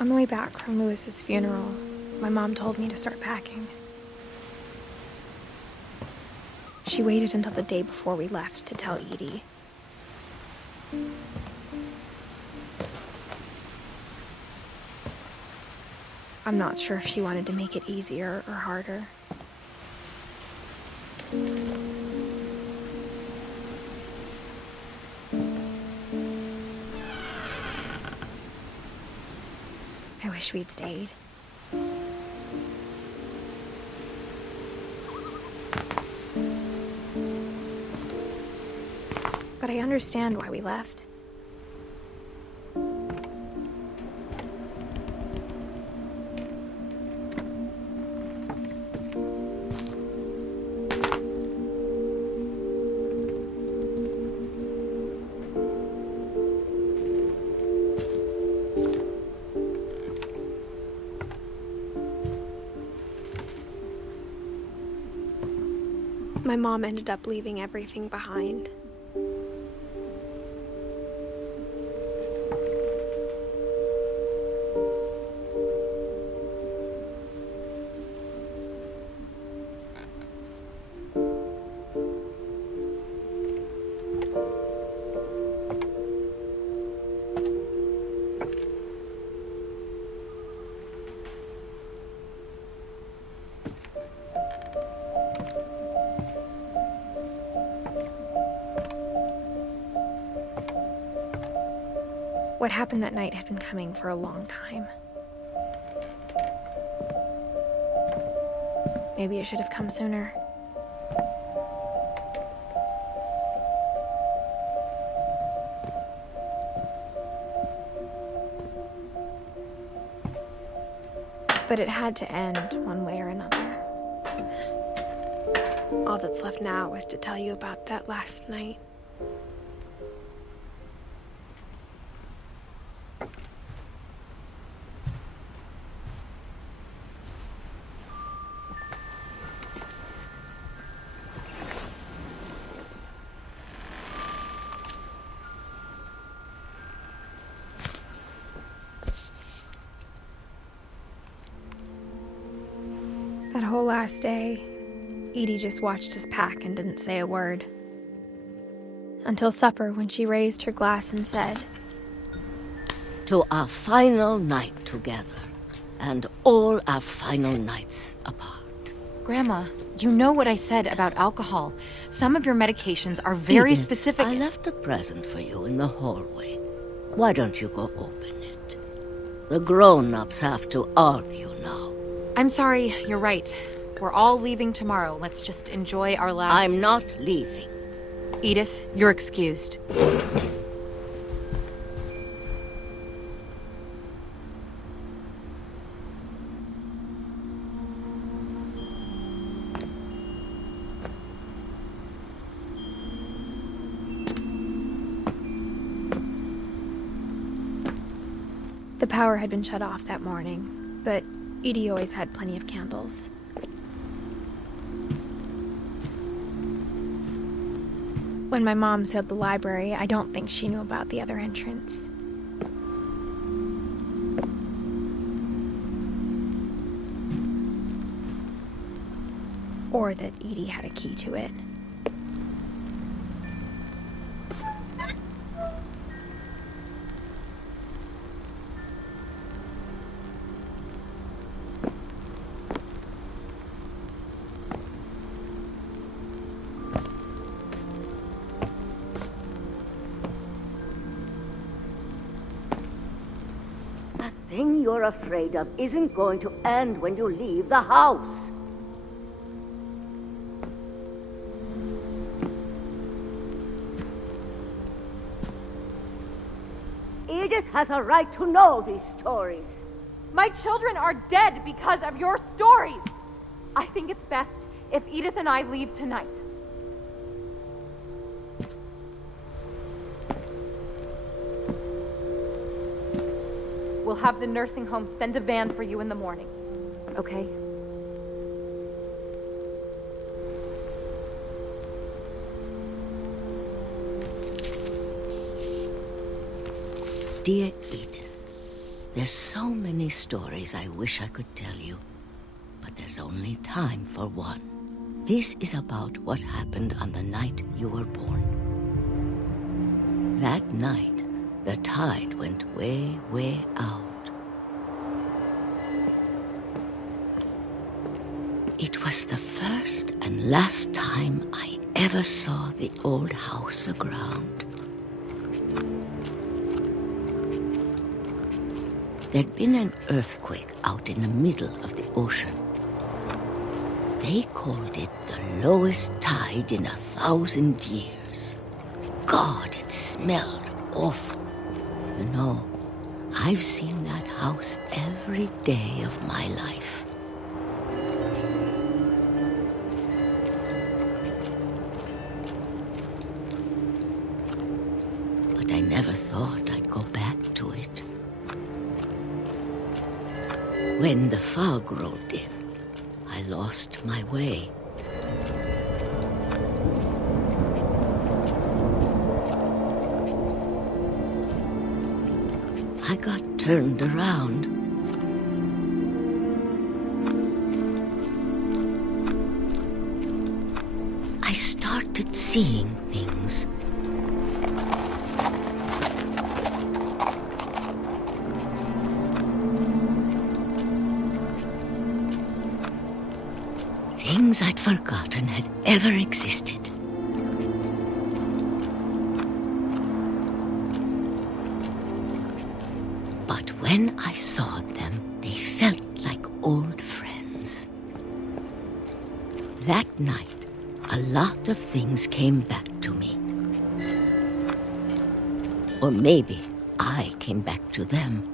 On the way back from Lewis's funeral, my mom told me to start packing. She waited until the day before we left to tell Edie. I'm not sure if she wanted to make it easier or harder. I wish we'd stayed. But I understand why we left. My mom ended up leaving everything behind. What happened that night had been coming for a long time. Maybe it should have come sooner. But it had to end one way or another. All that's left now is to tell you about that last night. That whole last day, Edie just watched us pack and didn't say a word. Until supper, when she raised her glass and said, "To our final night together, and all our final nights apart." Grandma, you know what I said about alcohol. Some of your medications are very Edith, specific. I left a present for you in the hallway. Why don't you go open it? The grown-ups have to argue now. I'm sorry, you're right. We're all leaving tomorrow. Let's just enjoy our last... I'm not leaving. Edith, you're excused. The power had been shut off that morning, but Edie always had plenty of candles. When my mom sealed the library, I don't think she knew about the other entrance. Or that Edie had a key to it. That thing you're afraid of isn't going to end when you leave the house. Edith has a right to know these stories. My children are dead because of your stories. I think it's best if Edith and I leave tonight. We'll have the nursing home send a van for you in the morning, okay? Dear Edith, There's so many stories I wish I could tell you, but there's only time for one. This is about what happened on the night you were born. That night, the tide went way, way out. It was the first and last time I ever saw the old house aground. There'd been an earthquake out in the middle of the ocean. They called it the lowest tide in 1,000 years. God, it smelled awful. You know, I've seen that house every day of my life. But I never thought I'd go back to it. When the fog rolled in, I lost my way. I got turned around. I started seeing things. Things I'd forgotten had ever existed. But when I saw them, they felt like old friends. That night, a lot of things came back to me. Or maybe I came back to them.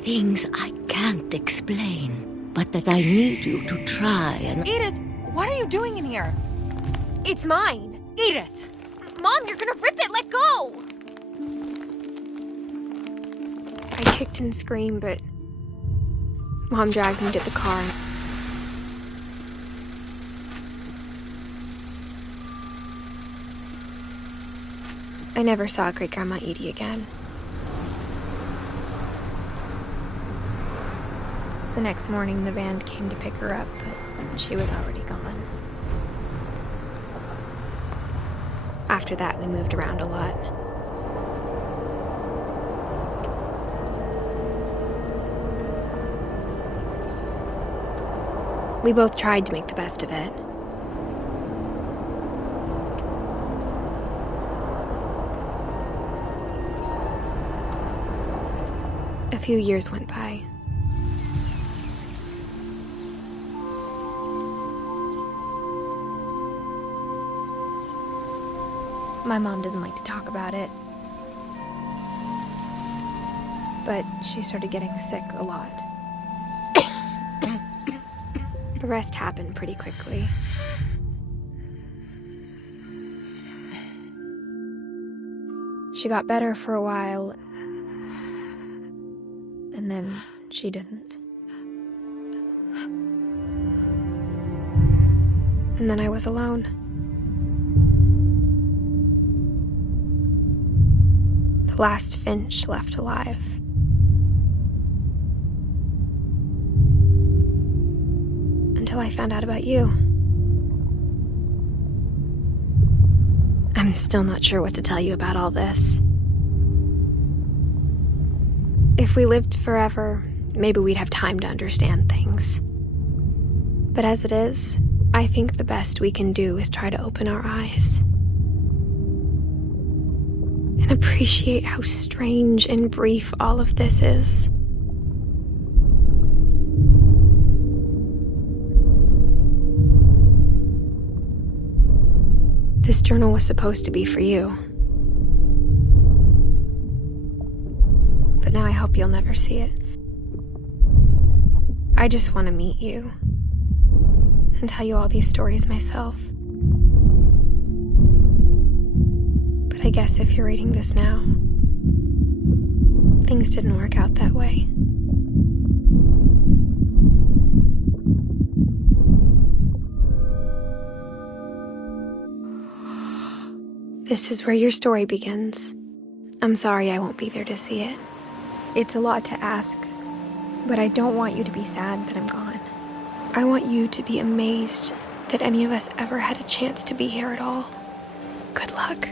Things I can't explain, but that I need you to try and... Edith, what are you doing in here? It's mine. Edith! Mom, you're gonna rip it! Let go! I kicked and screamed, but Mom dragged me to the car. I never saw Great-Grandma Edie again. The next morning, the van came to pick her up, but she was already gone. After that, we moved around a lot. We both tried to make the best of it. A few years went by. My mom didn't like to talk about it, but she started getting sick a lot. The rest happened pretty quickly. She got better for a while, and then she didn't. And then I was alone. The last Finch left alive. Until I found out about you. I'm still not sure what to tell you about all this. If we lived forever, maybe we'd have time to understand things. But as it is, I think the best we can do is try to open our eyes. And appreciate how strange and brief all of this is. This journal was supposed to be for you. But now I hope you'll never see it. I just want to meet you and tell you all these stories myself. But I guess if you're reading this now, things didn't work out that way. This is where your story begins. I'm sorry I won't be there to see it. It's a lot to ask, but I don't want you to be sad that I'm gone. I want you to be amazed that any of us ever had a chance to be here at all. Good luck.